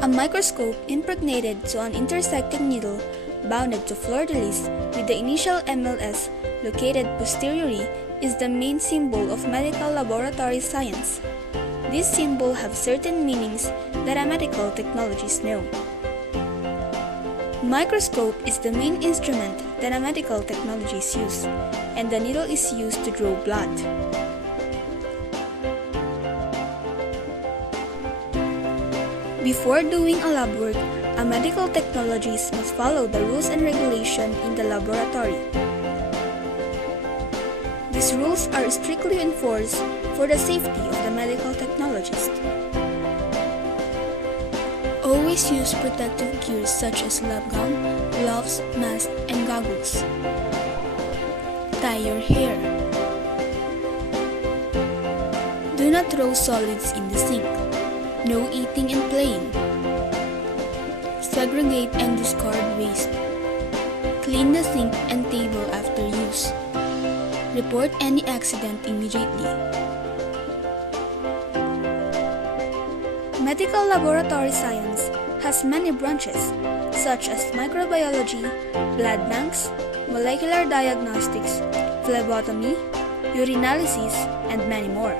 A microscope impregnated to an intersecting needle bounded to fleur-de-lis with the initial MLS located posteriorly is the main symbol of medical laboratory science. This symbol have certain meanings that a medical technologists know. Microscope is the main instrument that a medical technologists use, and the needle is used to draw blood. Before doing a lab work, a medical technologist must follow the rules and regulations in the laboratory. These rules are strictly enforced for the safety of the medical technologist. Always use protective gear such as lab gown, gloves, mask, and goggles. Tie your hair. Do not throw solids in the sink. No eating and playing. Segregate and discard waste. Clean the sink and table after use. Report any accident immediately. Medical laboratory science has many branches, such as microbiology, blood banks, molecular diagnostics, phlebotomy, urinalysis, and many more.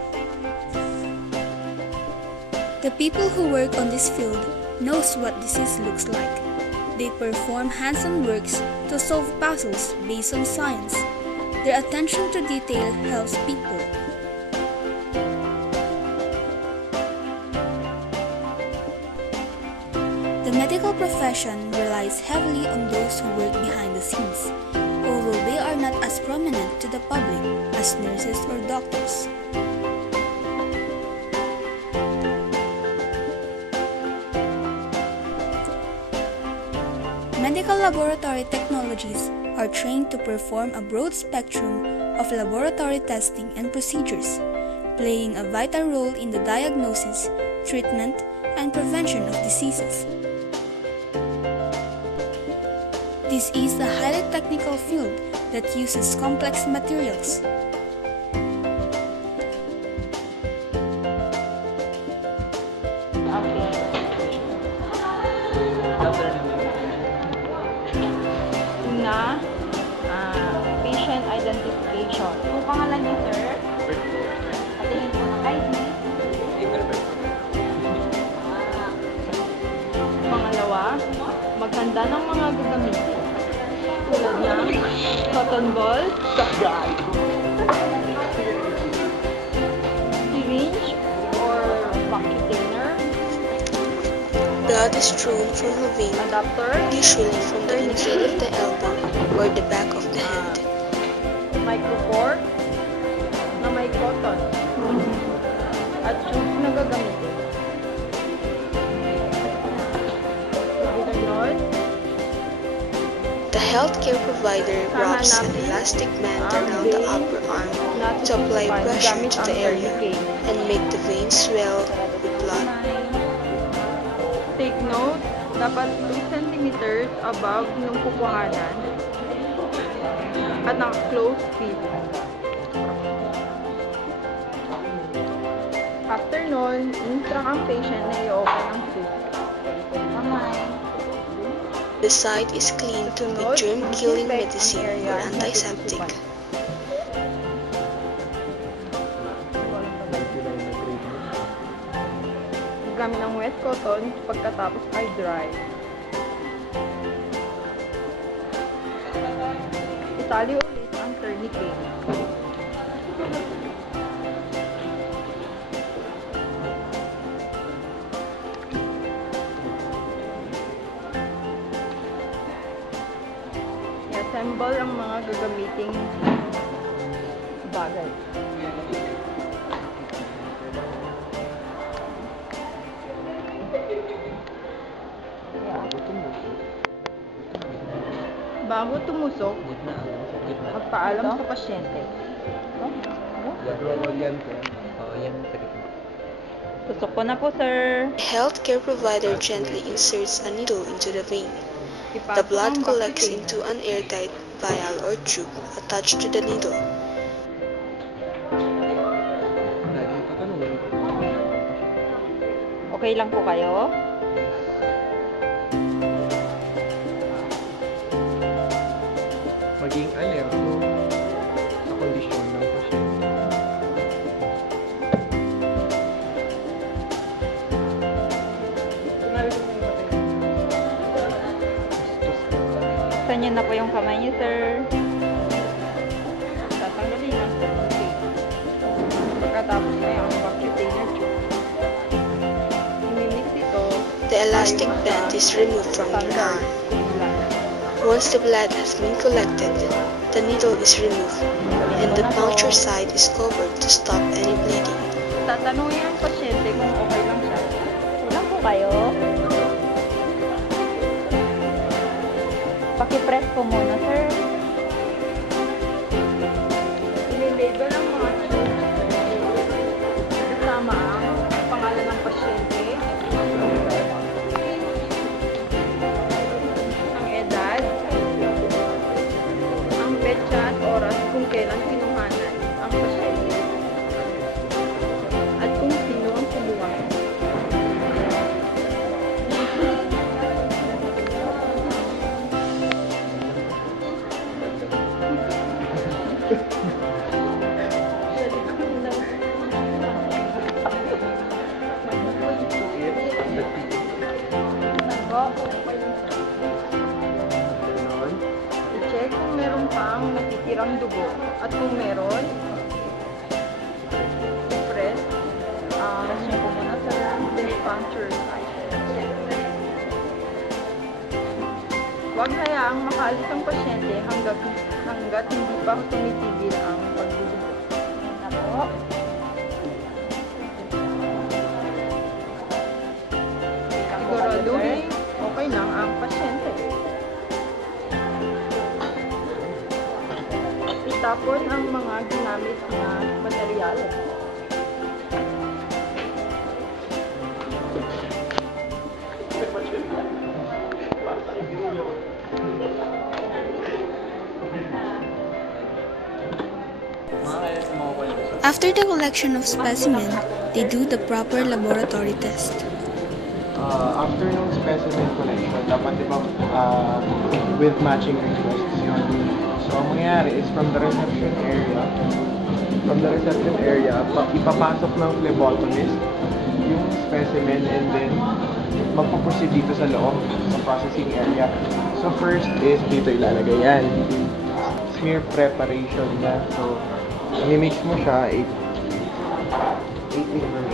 The people who work on this field knows what disease looks like. They perform hands-on works to solve puzzles based on science. Their attention to detail helps people. The medical profession relies heavily on those who work behind the scenes, although they are not as prominent to the public as nurses or doctors. Medical laboratory technologies are trained to perform a broad spectrum of laboratory testing and procedures, playing a vital role in the diagnosis, treatment, and prevention of diseases. This is a highly technical field that uses complex materials. Una, patient identification. Kung pangalan niyo, sir, patingin po ng ID. Pangalawa, maghanda ng mga gagamitin. Tulad ng cotton ball, syringe, or vacuum cleaner, Blood is drawn from a vein, adapter, usually from the inside of the elbow or the back of the hand. microfork na may cotton, at tubes na gagamitin. Bitanol, The healthcare provider wraps an elastic band around the upper arm to apply pressure to the area and make the veins swell with blood. Take note, dapat 2 cm above ng pupuhanan at naka-close fit. After nun, instruct ang patient na i-open ang suit. The site is cleaned with germ-killing medicine or antiseptic. Gamit ng wet cotton pagkatapos ay dry. Itali ulit ang tourniquet. I-assemble ang mga gagamiting bagay. Bago tumusok, magpaalam sa pasyente. Tusok ko na po, sir. The healthcare provider gently inserts a needle into the vein. The blood collects into an airtight vial or tube attached to the needle. Okay lang po kayo? maging alerto sa kondisyon ng pasyente. Saan niyo na po yung kamay niyo, sir? Tatanggalin lang. Okay. Pagkatapos na yung vaccinator tube. Imimix ito. The elastic band is removed from your arm. Once the blood has been collected, the needle is removed, and the puncture site is covered to stop any bleeding. Tatanungin ang pasyente kung okay lang siya. Ilan po kayo? Paki-press ko muna, sir. I-label ang mga tubes. Kasama ang pangalan ng pasyente, ang edad, ang petsa at oras kung kailan kinuhanan ang pasyente, at kung sino ang kumuha. I-check kung meron pang natitirang dugo, at kung meron, i-press yung muna sa puncture site. Huwag hayaang makaalis ang pasyente hanggat hindi pa tumitigil ang pagdudugo. Siguraduhin okay lang ang pasyente. Itapon ang mga ginamit na materyales. After the collection of specimen, they do the proper laboratory test. After ng specimen collection, dapat diba with matching requests yun. So, ang mangyayari is from the reception area, ipapasok ng phlebotomist yung specimen and then magpaproceed dito sa loob sa processing area. So, first is dito ilalagay yan. Smear preparation na. So, i-mix mo siya 8 version.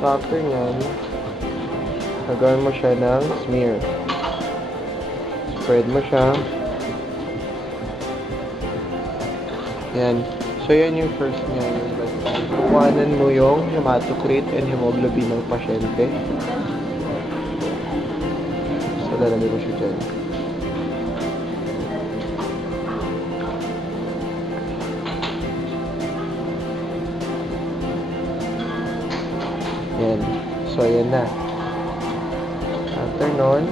So, after nyan, gagawin mo siya ng smear. Spread mo siya. Yan. So, yan yung first niya. Kukuhanan mo yung hematocrit and hemoglobin ng pasyente. So, lalagay mo siya dyan. Yan. So, ayan na. After nun,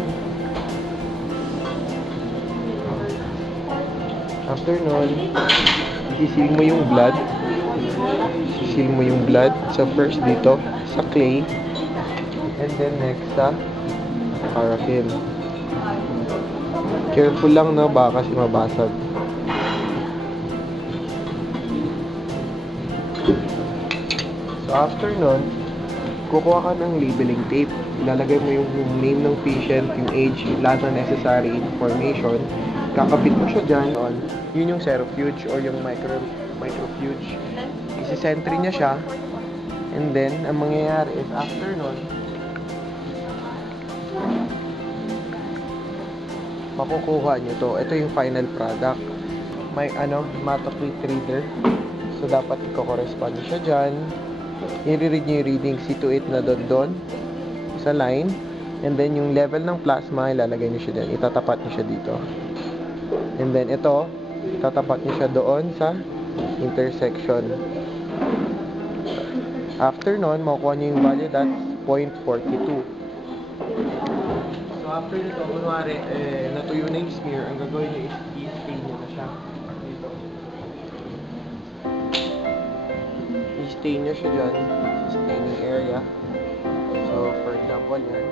isisil mo yung blood. Sisil mo yung blood. So, first dito, sa clay. And then, next sa paraffin. Careful lang, no? Baka kasi mabasag. So, after nun, kukuha ka ng labeling tape. Ilalagay mo yung name ng patient, yung age, lahat ng necessary information. Kakabit mo siya dyan. Yun yung centrifuge or yung microfuge. Isi-centri niya siya. And then, ang mangyayari is after nun, makukuha nyo to. Ito yung final product. May hematocrit reader. So, dapat i-correspond siya dyan. I-read nyo yung reading C28 na doon sa line. And then, yung level ng plasma, ilalagay nyo siya dyan. Itatapat nyo siya dito. And then, ito, tatapat nyo siya doon sa intersection. After nun, makukuha nyo yung value, that's 0.42. So, after nito, kunwari, natuyo na yung smear, ang gagawin nyo is i-stain nyo na siya. Dito. i-stain nyo siya dyan sa staining area. So, for example, yan.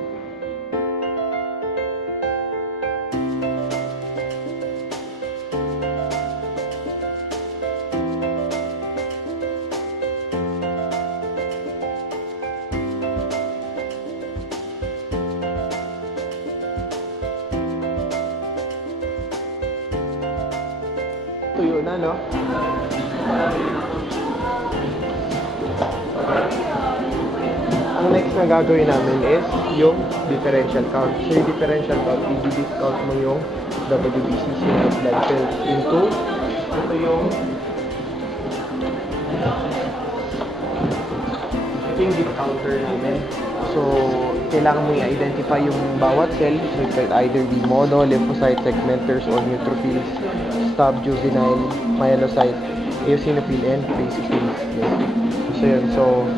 Tuyo na, no? Ang next na gagawin namin is yung differential count. So, yung differential count, i-discount mo yung WBCC na blood cells into ito yung discounter namin. So, kailangan mo i-identify yung bawat cell. So, it can either be mono, lymphocyte, segmenters, or neutrophils, stub, juvenile, myelocyte, eosinophil, and basophil. So, yun. So,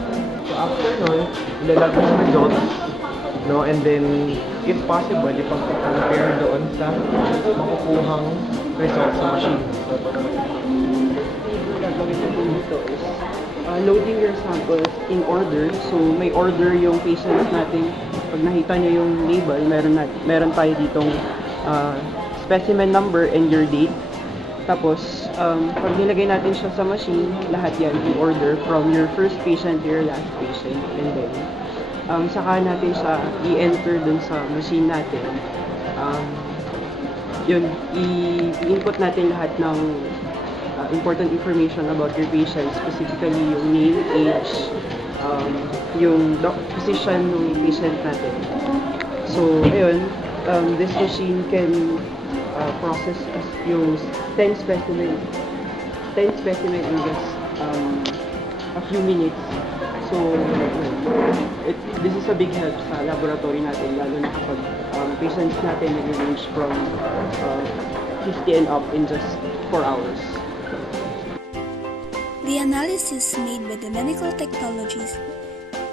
after nun, ilalagay mo yung results, no? And then, if possible, ipag-compare doon sa makukuhang results sa machine. Gagawin natin dito is loading your samples in order. So, may order yung patients natin. Pag nakita nyo yung label, meron tayo ditong specimen number and your date. Tapos, pag nilagay natin siya sa machine, lahat yan in order from your first patient to your last patient. And then, saka natin siya i-enter dun sa machine natin. Yun, i-input natin lahat ng important information about your patient, specifically yung name, age, yung position ng patient natin. So, ayun, this machine can process yung 10 specimen in just a few minutes. So, this is a big help sa laboratory natin, lalo na kapag patients natin nag-range from 50 and up in just 4 hours. The analysis made by the medical technologies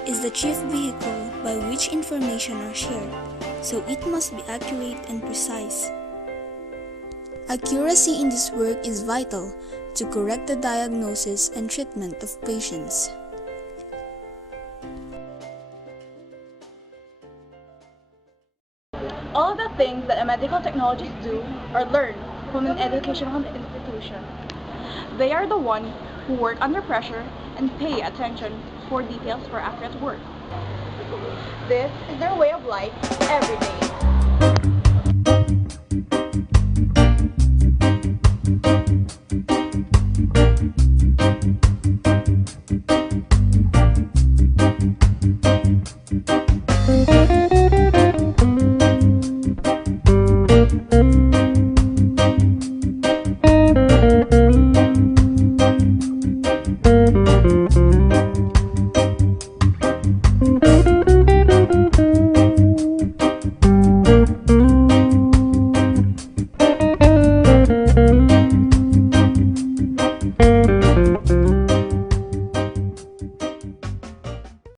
is the chief vehicle by which information are shared, so it must be accurate and precise. Accuracy in this work is vital to correct the diagnosis and treatment of patients. All the things that medical technologists do are learned from an educational institution. They are the ones who work under pressure and pay attention for details for accurate work. This is their way of life every day.